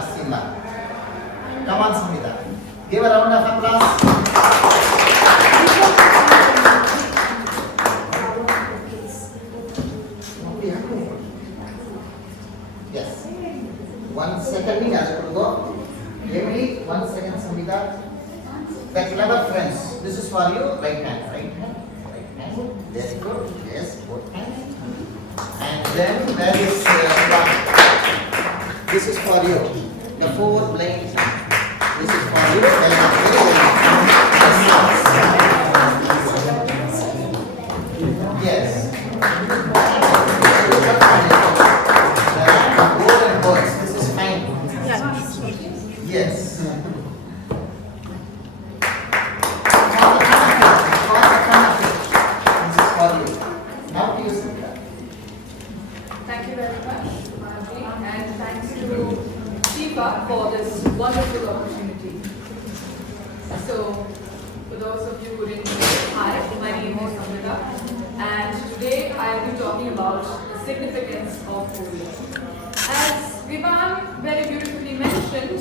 Narsimha. Come on, Samvidha. Give a round of applause. Yes. 1 second, go. Emily, 1 second, Samvidha. The clever friends. This is for you. Right hand, right hand, right hand. Very good. Yes, both hands. And then there is one. This is for you. The 4 blades. This is for you. Yes. Golden boys. This is fine. Yes. Thank you very much, Margie, and thanks to SIFAA for this wonderful opportunity. So, for those of you who didn't know, hi, my name is Samvidha, and today I will be talking about the significance of Holi. As Vivan very beautifully mentioned,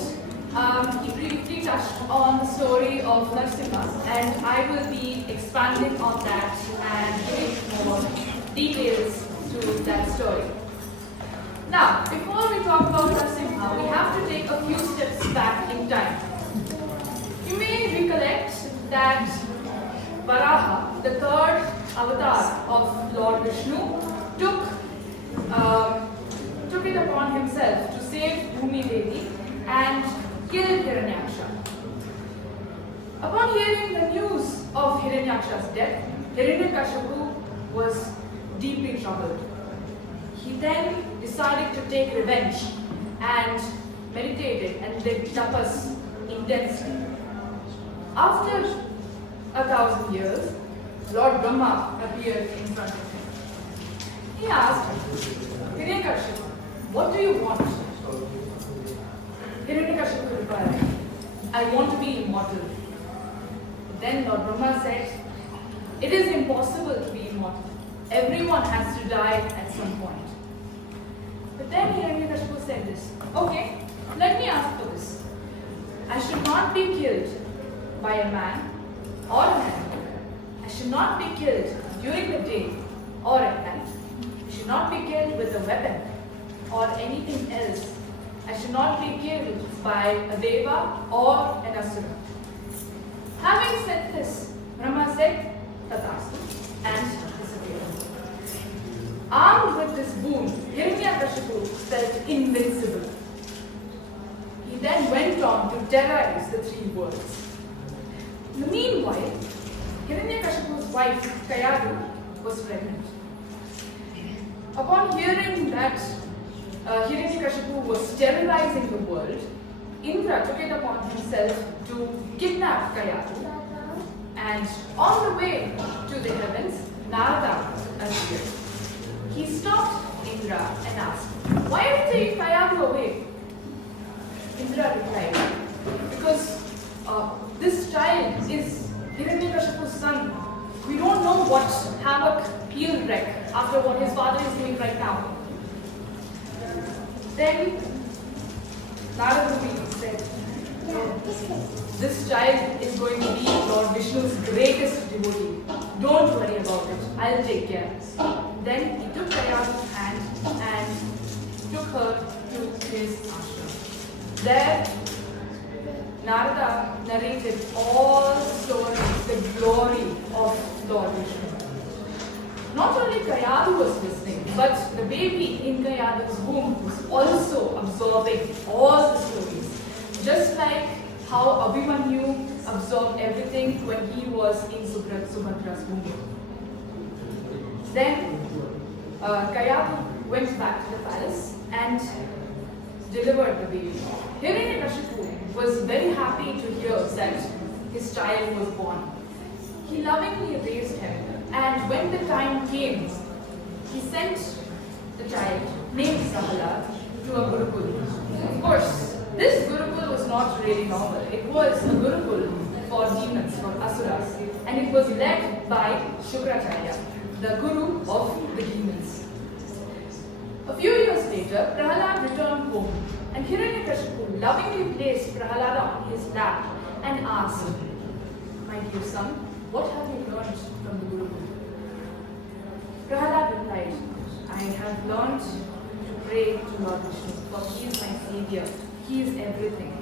he briefly touched on the story of Narsimha, and I will be expanding on that and giving more details to that story. Now, before we talk about Narsimha, we have to take a few steps back in time. You may recollect that Varaha, the 3rd avatar of Lord Vishnu, took it upon himself to save Bhumi Devi and kill Hiranyaksha. Upon hearing the news of Hiranyaksha's death, Hiranyakashipu was deeply troubled. He then decided to take revenge and meditated and did tapas intensely. After 1,000 years, Lord Brahma appeared in front of him. He asked, Hiranyakashipu, what do you want? Hiranyakashipu replied, I want to be immortal. Then Lord Brahma said, it is impossible to be immortal. Everyone has to die at some point. But then Hiranyakashipu said this, okay, let me ask for this. I should not be killed by a man or an animal. I should not be killed during the day or at night. I should not be killed with a weapon or anything else. I should not be killed by a deva or an asura. Having said this, Brahma said, Tathastu, and disappeared. Armed with this boon, Hiranyakashipu felt invincible. He then went on to terrorize the 3 worlds. Meanwhile, Hiranyakashipu's wife, Kayadu, was pregnant. Upon hearing that Hiranyakashipu was terrorizing the world, Indra took it upon himself to kidnap Kayadu, and on the way to the heavens, Narada appeared. He stopped Indra and asked, why are you taking Kayadu away? Indra replied, because this child is Hiranyakashipu's son. We don't know what havoc he'll wreak after what his father is doing right now. Then Narada said, this child is going to be Lord Vishnu's greatest devotee. Don't worry about it. I'll take care. Then he took Kayadu's hand and took her to his ashram. There, Narada narrated all the stories, the glory of Lord Vishnu. Not only Kayadu was listening, but the baby in Kayadu's womb was also absorbing all the stories. Just like how Abhimanyu absorbed everything when he was in Subhadra's womb. Then Kayadu went back to the palace and delivered the baby. Hiranyakashipu was very happy to hear that his child was born. He lovingly raised him, and when the time came, he sent the child named Prahlad to a Gurukul. Of course, this Gurukul was not really normal. It was a Gurukul for demons, for asuras, and it was led by Shukracharya, the guru of the demons. A few years later, Prahlad returned home And Hiranyakashipu lovingly placed Prahlada on his lap and asked, "My dear son, what have you learned from the Guru?" Prahlad replied, "I have learned to pray to Lord Vishnu, for he is my savior, he is everything."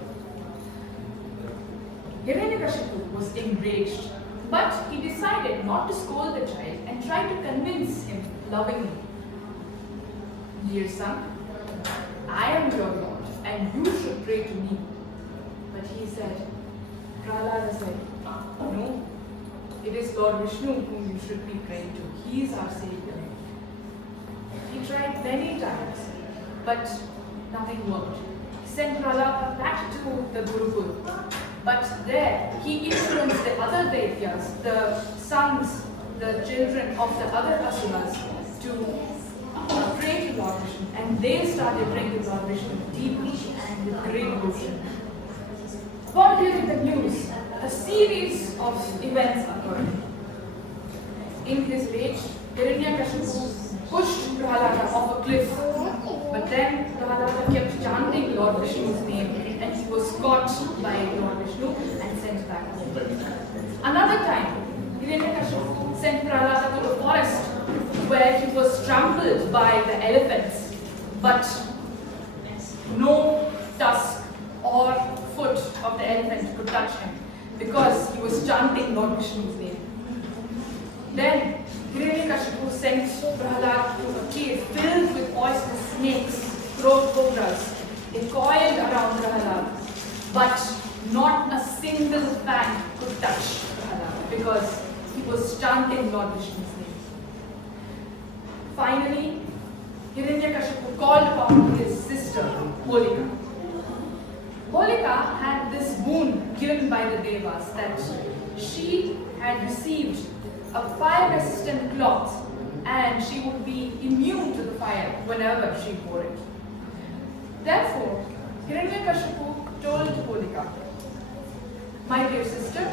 Hiranyakashipu was enraged, but he decided not to scold the child and tried to convince him lovingly. "Dear son, I am your Lord and you should pray to me." But he said, Prahlada said, "No, it is Lord Vishnu whom you should be praying to. He is our savior." He tried many times, but nothing worked. He sent Prahlada back to the Gurukul. But there, he influenced the other Daityas, the sons, the children of the other Asuras, to pray to Lord Vishnu. And they started praying to Lord Vishnu deeply and with great devotion. Upon hearing the news, a series of events occurred. In his rage, Hiranyakashipu pushed Prahlada off a cliff. But then Prahlada kept chanting Lord Vishnu's name, and he was caught by Lord Vishnu and sent back home. Another time, Hiranyakashipu sent Prahlada to the forest where he was trampled by the elephants, but no tusk or foot of the elephant could touch him because he was chanting Lord Vishnu's name. Then Hiranyakashipu sent Prahlad to a cave filled with poisonous snakes, throat cobras. They coiled around Prahlad, but not a single fan could touch Prahlad because he was chanting Lord Vishnu's name. Finally, Hiranyakashipu called upon his sister, Holika. Holika had this boon given by the Devas that she had received a fire-resistant cloth and she would be immune to the fire whenever she wore it. Therefore, Hiranyakashipu told Holika, "My dear sister,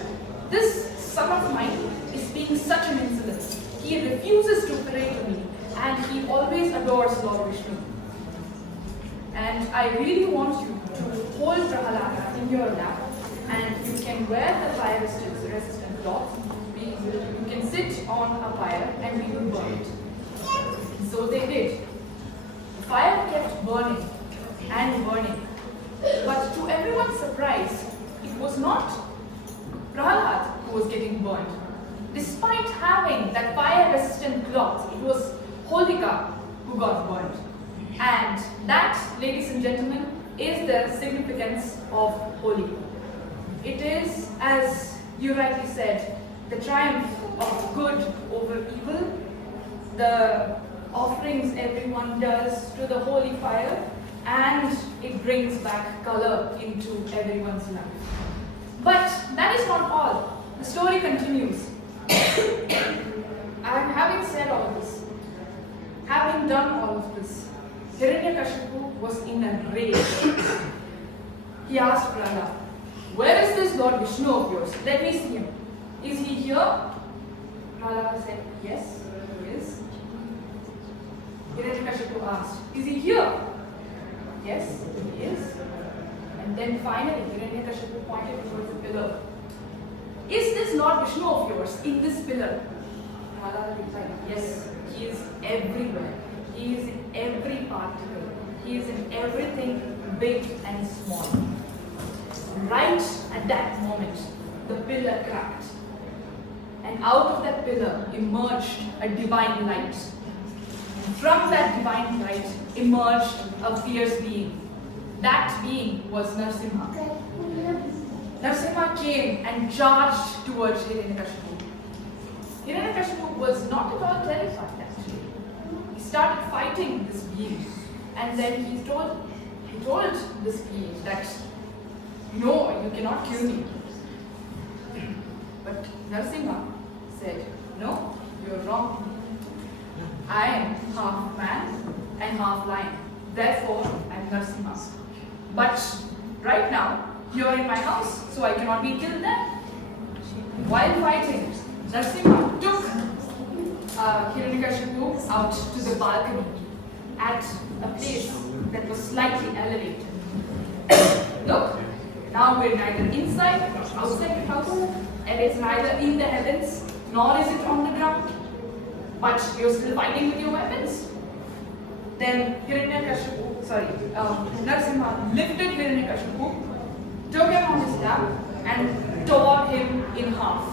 this son of mine is being such an insolence. He refuses to pray to me and he always adores Lord Vishnu. And I really want you to hold Prahlada in your lap and you can wear the fire-resistant cloth. You can sit on a fire and we will burn it." So they did. The fire kept burning and burning. But to everyone's surprise, it was not Prahlad who was getting burned. Despite having that fire-resistant cloth, it was Holika who got burned. And that, ladies and gentlemen, is the significance of Holi. It is, as you rightly said, the triumph of good over evil, the offerings everyone does to the holy fire, and it brings back color into everyone's life. But that is not all. The story continues. And having said all of this, having done all of this, Hiranyakashipu was in a rage. He asked Prahlad, "Where is this Lord Vishnu of yours? Let me see him. Is he here?" Prahlad said, "Yes, he is." Hiranyakashipu asked, "Is he here?" "Yes, he is." And then finally, Hiranyakashipu pointed towards the pillar. "Is this Lord Vishnu of yours in this pillar?" Prahlad replied, "Yes, he is everywhere. He is in every particle. He is in everything big and small." Right at that moment, the pillar cracked. And out of that pillar emerged a divine light. And from that divine light emerged a fierce being. That being was Narsimha. Narsimha came and charged towards Hiranyakashipu. Hiranyakashipu was not at all terrified actually. He started fighting this being. And then he told this being that, "No, you cannot kill me." But Narsimha said, "No, you're wrong. I am half man and half lion. Therefore, I'm Narsimha. But right now, you're in my house, so I cannot be killed there." While fighting, Narsimha took Hiranyakashipu out to the balcony at a place that was slightly elevated. look, now we're neither inside nor outside the house, and it's neither in the heavens nor is it on the ground, but you're still fighting with your weapons. Then Narasimha lifted Hiranyakashipu, took him on his lap, and tore him in half.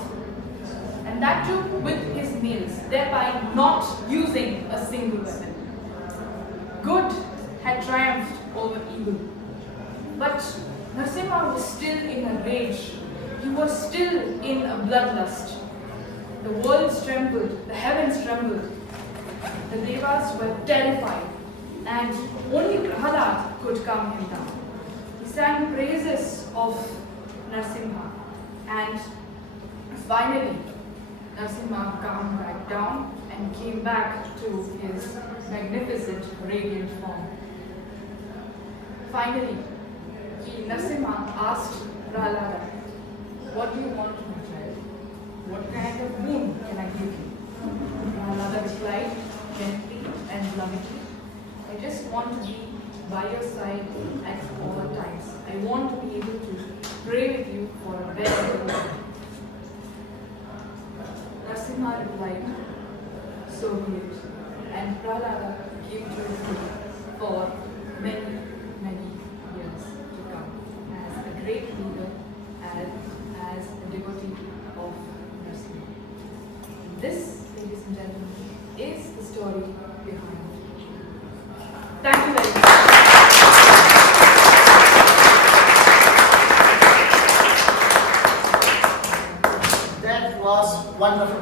And that too with his nails, thereby not using a single weapon. Good had triumphed over evil. But Narasimha was still in a rage. He was still in a bloodlust. The worlds trembled, the heavens trembled. The Devas were terrified, and only Prahlad could calm him down. He sang praises of Narasimha, and finally Narasimha calmed back down and came back to his magnificent radiant form. Finally, Narasimha asked Prahlada, "What do you want, my child? What kind of boon can I give you?" Prahlada replied gently and lovingly, "I just want to be by your side at all times. I want to be able to pray with you for a very long time." Narasimha replied, "So be it." And Prahlada came to his feet for many, many years to come as a great leader and as a devotee of Narasimha. This, ladies and gentlemen, is the story behind it. Thank you very much. That was wonderful.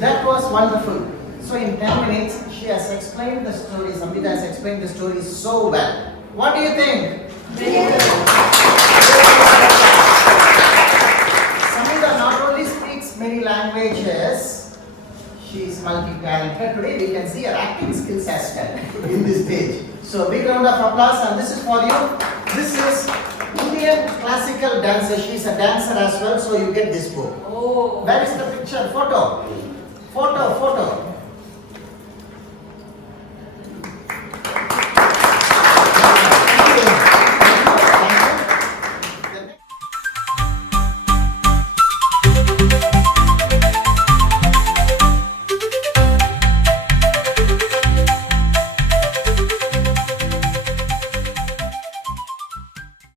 That was wonderful. So in 10 minutes, she has explained the story. Samvidha has explained the story so well. What do you think? Samvidha not only speaks many languages, she is multi-talented. Today we can see her acting skills as well in this stage. So big round of applause, and this is for you. This is Indian classical dancer. She is a dancer as well, so you get this book. Oh. Where is the picture? Photo.